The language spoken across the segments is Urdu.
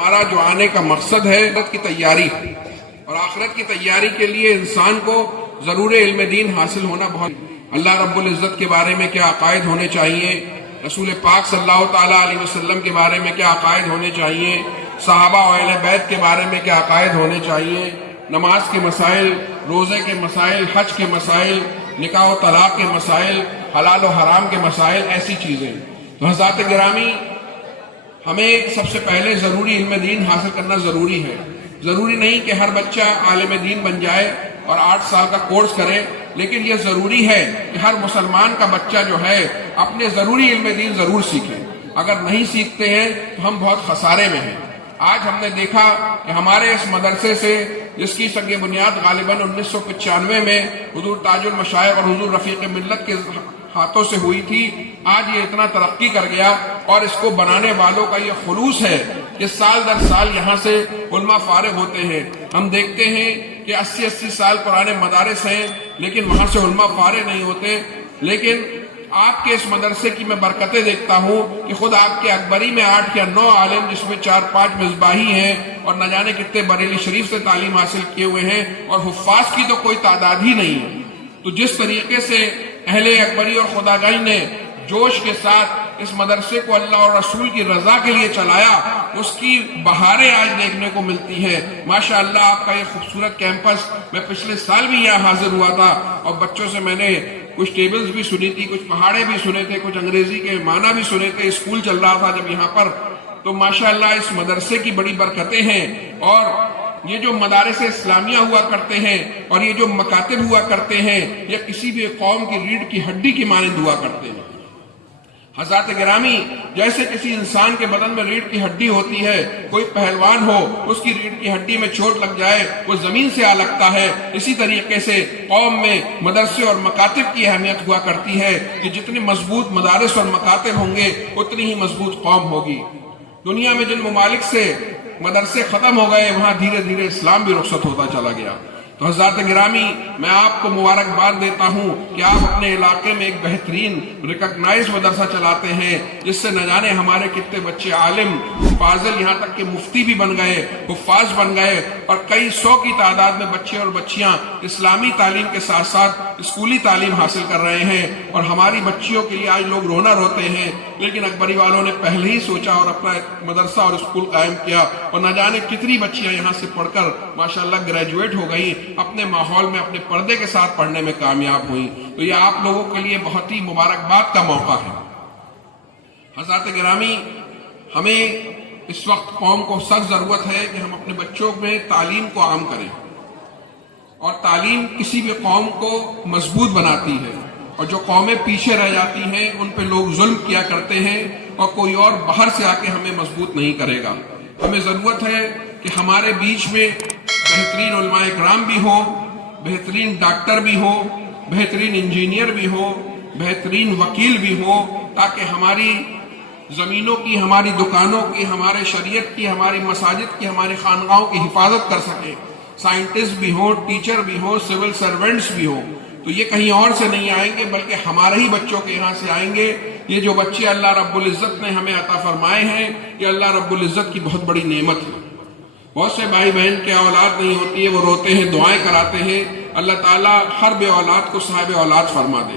ہمارا جو آنے کا مقصد ہے آخرت کی تیاری، اور آخرت کی تیاری کے لیے انسان کو ضرور علم دین حاصل ہونا بہت، اللہ رب العزت کے بارے میں کیا عقائد ہونے چاہیے، رسول پاک صلی اللہ تعالیٰ علیہ وسلم کے بارے میں کیا عقائد ہونے چاہیے، صحابہ و اہل بیت کے بارے میں کیا عقائد ہونے چاہیے، نماز کے مسائل، روزے کے مسائل، حج کے مسائل، نکاح و طلاق کے مسائل، حلال و حرام کے مسائل، ایسی چیزیں۔ تو حضرات گرامی، ہمیں سب سے پہلے ضروری علم دین حاصل کرنا ضروری ہے۔ ضروری نہیں کہ ہر بچہ عالم دین بن جائے اور 8 سال کا کورس کرے، لیکن یہ ضروری ہے کہ ہر مسلمان کا بچہ جو ہے اپنے ضروری علم دین ضرور سیکھے۔ اگر نہیں سیکھتے ہیں تو ہم بہت خسارے میں ہیں۔ آج ہم نے دیکھا کہ ہمارے اس مدرسے سے، جس کی سنگ بنیاد غالباً 1995 میں حضور تاج المشائخ اور حضور رفیق ملت کے ہاتھوں سے ہوئی تھی، آج یہ اتنا ترقی کر گیا، اور اس کو بنانے والوں کا یہ خلوص ہے کہ سال در سال یہاں سے علماء فارغ ہوتے ہیں۔ ہم دیکھتے ہیں کہ 80 سال پرانے مدارس ہیں، لیکن وہاں سے علماء فارغ نہیں ہوتے۔ لیکن آپ کے اس مدرسے کی میں برکتیں دیکھتا ہوں کہ خود آپ کے اکبری میں 8 یا 9 عالم، جس میں 4-5 مصباحی ہیں، اور نہ جانے کتنے بریلی شریف سے تعلیم حاصل کیے ہوئے ہیں، اور حفاظ کی تو کوئی تعداد ہی نہیں ہے۔ تو جس طریقے سے اہل اکبری اور خداگاہی نے جوش کے ساتھ اس مدرسے کو اللہ اور رسول کی رضا کے لیے چلایا، اس کی بہاریں آج دیکھنے کو ملتی ہے۔ ماشاءاللہ آپ کا یہ خوبصورت کیمپس، میں پچھلے سال بھی یہاں حاضر ہوا تھا، اور بچوں سے میں نے کچھ ٹیبلز بھی سنی تھی، کچھ پہاڑے بھی سنے تھے، کچھ انگریزی کے معنی بھی سنے تھے۔ اسکول چل رہا تھا جب یہاں پر، تو ماشاءاللہ اس مدرسے کی بڑی برکتیں ہیں۔ اور یہ جو مدارس اسلامیہ ہوا کرتے ہیں اور یہ جو مکاتب ہوا کرتے ہیں، یہ کسی بھی قوم کی ریڑھ کی ہڈی کی مانند ہوا کرتے ہیں۔ حضرات گرامی، جیسے کسی انسان کے بدن میں ریڑھ کی ہڈی ہوتی ہے، کوئی پہلوان ہو، اس کی ریڑھ کی ہڈی میں چوٹ لگ جائے وہ زمین سے آ لگتا ہے، اسی طریقے سے قوم میں مدرسے اور مکاتب کی اہمیت ہوا کرتی ہے کہ جتنی مضبوط مدارس اور مکاتب ہوں گے اتنی ہی مضبوط قوم ہوگی۔ دنیا میں جن ممالک سے مدرسے ختم ہو گئے، وہاں دھیرے دھیرے اسلام بھی رخصت ہوتا چلا گیا۔ تو حضرات گرامی، میں آپ کو مبارکباد دیتا ہوں کہ آپ اپنے علاقے میں ایک بہترین ریکگنائز مدرسہ چلاتے ہیں، جس سے نہ جانے ہمارے کتنے بچے عالم، فاضل، یہاں تک کہ مفتی بھی بن گئے، حفاظ بن گئے، اور کئی 100 کی تعداد میں بچے اور بچیاں اسلامی تعلیم کے ساتھ ساتھ اسکولی تعلیم حاصل کر رہے ہیں۔ اور ہماری بچیوں کے لیے آج لوگ رونا روتے ہیں، لیکن اکبری والوں نے پہلے ہی سوچا اور اپنا مدرسہ اور اسکول قائم کیا، اور نہ جانے کتنی بچیاں یہاں سے پڑھ کر ماشاءاللہ گریجویٹ ہو گئی، اپنے ماحول میں اپنے پردے کے ساتھ پڑھنے میں کامیاب ہوئی۔ تو یہ آپ لوگوں کے لیے بہت ہی مبارکباد کا موقع ہے۔ حضرات گرامی، ہمیں اس وقت قوم کو سخت ضرورت ہے کہ ہم اپنے بچوں میں تعلیم کو عام کریں، اور تعلیم کسی بھی قوم کو مضبوط بناتی ہے، اور جو قومیں پیچھے رہ جاتی ہیں ان پہ لوگ ظلم کیا کرتے ہیں، اور کوئی اور باہر سے آ کے ہمیں مضبوط نہیں کرے گا۔ ہمیں ضرورت ہے کہ ہمارے بیچ میں بہترین علماء اکرام بھی ہوں، بہترین ڈاکٹر بھی ہوں، بہترین انجینئر بھی ہوں، بہترین وکیل بھی ہوں، تاکہ ہماری زمینوں کی، ہماری دکانوں کی، ہمارے شریعت کی، ہماری مساجد کی، ہماری خانقاہوں کی حفاظت کر سکیں۔ سائنٹسٹ بھی ہوں، ٹیچر بھی ہوں، سول سرونٹس بھی ہوں۔ تو یہ کہیں اور سے نہیں آئیں گے، بلکہ ہمارے ہی بچوں کے یہاں سے آئیں گے۔ یہ جو بچے اللہ رب العزت نے ہمیں عطا فرمائے ہیں، یہ اللہ رب العزت کی بہت بڑی نعمت ہے۔ بہت سے بھائی بہن کے اولاد نہیں ہوتی ہے، وہ روتے ہیں، دعائیں کراتے ہیں، اللہ تعالیٰ ہر بے اولاد کو صاحب اولاد فرما دے۔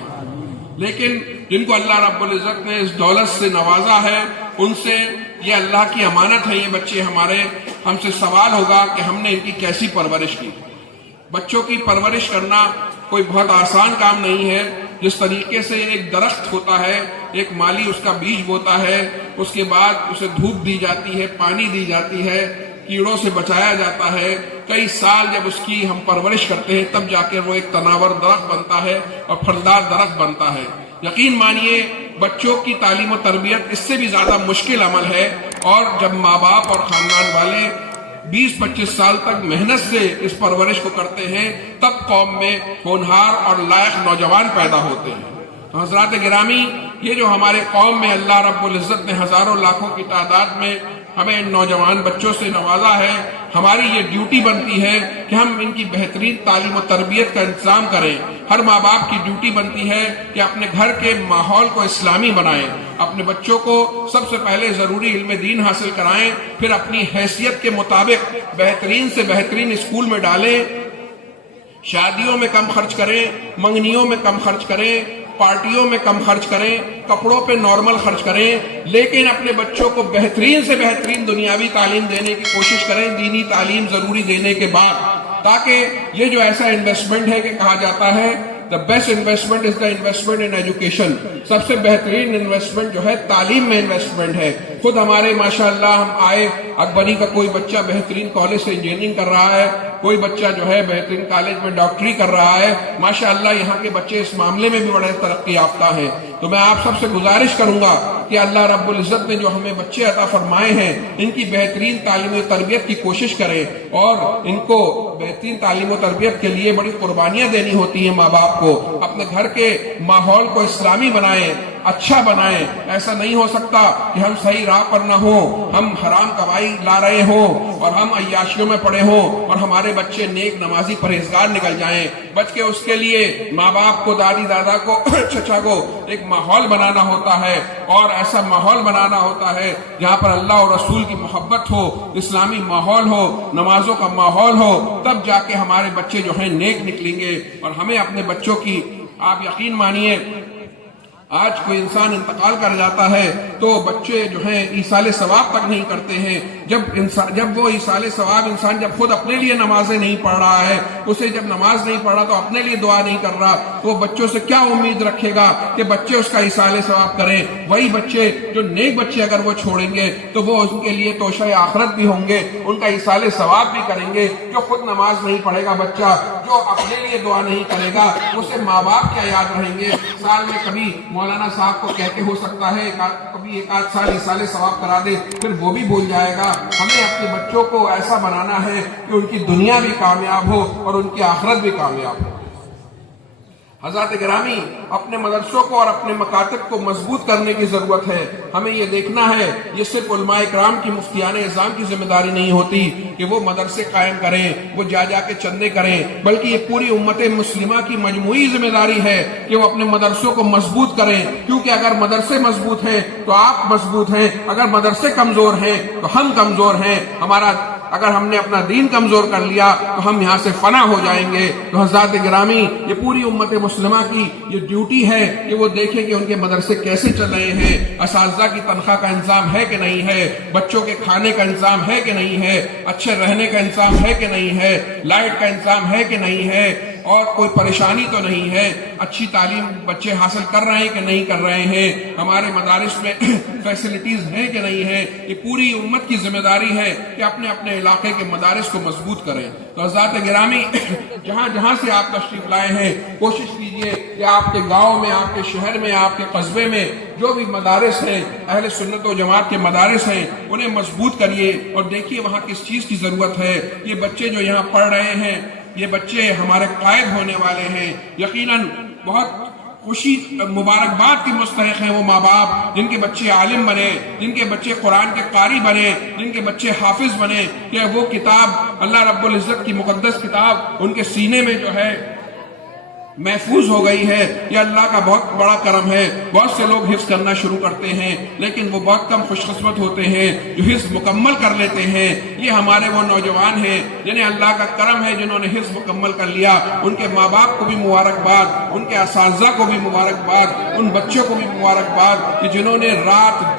لیکن جن کو اللہ رب العزت نے اس دولت سے نوازا ہے، ان سے یہ اللہ کی امانت ہے، یہ بچے ہمارے، ہم سے سوال ہوگا کہ ہم نے ان کی کیسی پرورش کی۔ بچوں کی پرورش کرنا کوئی بہت آسان کام نہیں ہے۔ جس طریقے سے ایک درخت ہوتا ہے، ایک مالی اس کا بیج بوتا ہے، اس کے بعد اسے دھوپ دی جاتی ہے، پانی دی جاتی ہے، کیڑوں سے بچایا جاتا ہے، کئی سال جب اس کی ہم پرورش کرتے ہیں تب جا کے وہ ایک تناور درخت بنتا ہے اور پھلدار درخت بنتا ہے۔ یقین مانیے بچوں کی تعلیم و تربیت اس سے بھی زیادہ مشکل عمل ہے، اور جب ماں باپ اور خاندان والے 20-25 سال تک محنت سے اس پرورش کو کرتے ہیں، تب قوم میں ہونہار اور لائق نوجوان پیدا ہوتے ہیں۔ تو حضرات گرامی، یہ جو ہمارے قوم میں اللہ رب العزت نے ہزاروں لاکھوں کی تعداد میں ہمیں ان نوجوان بچوں سے نوازا ہے، ہماری یہ ڈیوٹی بنتی ہے کہ ہم ان کی بہترین تعلیم و تربیت کا انتظام کریں۔ ہر ماں باپ کی ڈیوٹی بنتی ہے کہ اپنے گھر کے ماحول کو اسلامی بنائیں، اپنے بچوں کو سب سے پہلے ضروری علم دین حاصل کرائیں، پھر اپنی حیثیت کے مطابق بہترین سے بہترین اسکول میں ڈالیں، شادیوں میں کم خرچ کریں، منگنیوں میں کم خرچ کریں، پارٹیوں میں کم خرچ کریں، کپڑوں پہ نارمل خرچ کریں، لیکن اپنے بچوں کو بہترین سے بہترین دنیاوی تعلیم دینے کی کوشش کریں، دینی تعلیم ضروری دینے کے بعد، تاکہ یہ جو ایسا انویسٹمنٹ ہے کہ کہا جاتا ہے the best investment is the investment in education، سب سے بہترین انویسٹمنٹ جو ہے تعلیم میں انویسٹمنٹ ہے۔ خود ہمارے ماشاءاللہ ہم آئے اکبری کا کوئی بچہ بہترین کالج سے انجینئرنگ کر رہا ہے، کوئی بچہ جو ہے بہترین کالج میں ڈاکٹری کر رہا ہے، ماشاءاللہ یہاں کے بچے اس معاملے میں بھی بڑے ترقی یافتہ ہیں۔ تو میں آپ سب سے گزارش کروں گا کہ اللہ رب العزت نے جو ہمیں بچے عطا فرمائے ہیں ان کی بہترین تعلیم و تربیت کی کوشش کریں، اور ان کو بہترین تعلیم و تربیت کے لیے بڑی قربانیاں دینی ہوتی ہیں۔ ماں باپ کو اپنے گھر کے ماحول کو اسلامی بنائیں، اچھا بنائیں۔ ایسا نہیں ہو سکتا کہ ہم صحیح راہ پر نہ ہوں، ہم حرام کمائی لا رہے ہوں اور ہم عیاشیوں میں پڑے ہوں اور ہمارے بچے نیک نمازی پرہیزگار نکل جائیں۔ بچ کے اس کے لیے ماں باپ کو، دادی دادا کو، چچا کو ایک ماحول بنانا ہوتا ہے، اور ایسا ماحول بنانا ہوتا ہے جہاں پر اللہ اور رسول کی محبت ہو، اسلامی ماحول ہو، نمازوں کا ماحول ہو، تب جا کے ہمارے بچے جو ہیں نیک نکلیں گے۔ اور ہمیں اپنے بچوں کی، آپ یقین مانیے آج کوئی انسان انتقال کر جاتا ہے تو بچے جو ہیں ایصال ثواب تک نہیں کرتے ہیں۔ جب وہ ایصال ثواب انسان جب خود اپنے لیے نمازیں نہیں پڑھ رہا ہے، اسے جب نماز نہیں پڑھ رہا تو اپنے لیے دعا نہیں کر رہا، تو وہ بچوں سے کیا امید رکھے گا کہ بچے اس کا ایصال ثواب کریں؟ وہی بچے جو نیک بچے اگر وہ چھوڑیں گے تو وہ ان کے لیے توشہ آخرت بھی ہوں گے، ان کا ایصال ثواب بھی کریں گے۔ جو خود نماز نہیں پڑھے گا بچہ، جو اپنے لیے دعا نہیں کرے گا، اسے ماں باپ کیا یاد رہیں گے؟ سال میں کبھی مولانا صاحب کو کہتے ہو سکتا ہے کبھی ایک آدھ سال ایصال ثواب کرا دے، پھر وہ بھی بھول جائے گا۔ ہمیں اپنے بچوں کو ایسا بنانا ہے کہ ان کی دنیا بھی کامیاب ہو اور ان کی آخرت بھی کامیاب ہو۔ حضرات گرامی، اپنے مدرسوں کو اور اپنے مکاتب کو مضبوط کرنے کی ضرورت ہے۔ ہمیں یہ دیکھنا ہے، یہ صرف علماء اکرام کی، مفتیان اعظام کی ذمہ داری نہیں ہوتی کہ وہ مدرسے قائم کریں، وہ جا کے چندے کریں، بلکہ یہ پوری امت مسلمہ کی مجموعی ذمہ داری ہے کہ وہ اپنے مدرسوں کو مضبوط کریں، کیونکہ اگر مدرسے مضبوط ہیں تو آپ مضبوط ہیں، اگر مدرسے کمزور ہیں تو ہم کمزور ہیں۔ اگر ہم نے اپنا دین کمزور کر لیا تو ہم یہاں سے فنا ہو جائیں گے۔ تو حضرات گرامی، یہ پوری امت مسلمہ کی یہ ڈیوٹی ہے کہ وہ دیکھیں کہ ان کے مدرسے کیسے چل رہے ہیں، اساتذہ کی تنخواہ کا انتظام ہے کہ نہیں ہے، بچوں کے کھانے کا انتظام ہے کہ نہیں ہے، اچھے رہنے کا انتظام ہے کہ نہیں ہے، لائٹ کا انتظام ہے کہ نہیں ہے، اور کوئی پریشانی تو نہیں ہے، اچھی تعلیم بچے حاصل کر رہے ہیں کہ نہیں کر رہے ہیں، ہمارے مدارس میں فیسلٹیز ہیں کہ نہیں ہے۔ یہ پوری امت کی ذمہ داری ہے کہ اپنے اپنے علاقے کے مدارس کو مضبوط کریں۔ تو حضرات گرامی، جہاں جہاں سے آپ تشریف لائے ہیں، کوشش کیجئے کہ آپ کے گاؤں میں، آپ کے شہر میں، آپ کے قصبے میں جو بھی مدارس ہیں، اہل سنت و جماعت کے مدارس ہیں، انہیں مضبوط کریے اور دیکھیے وہاں کس چیز کی ضرورت ہے۔ یہ بچے جو یہاں پڑھ رہے ہیں، یہ بچے ہمارے قائد ہونے والے ہیں۔ یقیناً بہت خوشی، مبارکباد کی مستحق ہیں وہ ماں باپ جن کے بچے عالم بنے، جن کے بچے قرآن کے قاری بنے، جن کے بچے حافظ بنے، کہ وہ کتاب، اللہ رب العزت کی مقدس کتاب ان کے سینے میں جو ہے محفوظ ہو گئی ہے۔ یہ اللہ کا بہت بڑا کرم ہے۔ بہت سے لوگ حفظ کرنا شروع کرتے ہیں لیکن وہ بہت کم خوش قسمت ہوتے ہیں جو حفظ مکمل کر لیتے ہیں۔ یہ ہمارے وہ نوجوان ہیں جنہیں اللہ کا کرم ہے، جنہوں نے حفظ مکمل کر لیا۔ ان کے ماں باپ کو بھی مبارکباد، ان کے اساتذہ کو بھی مبارکباد، ان بچوں کو بھی مبارکباد کہ جنہوں نے رات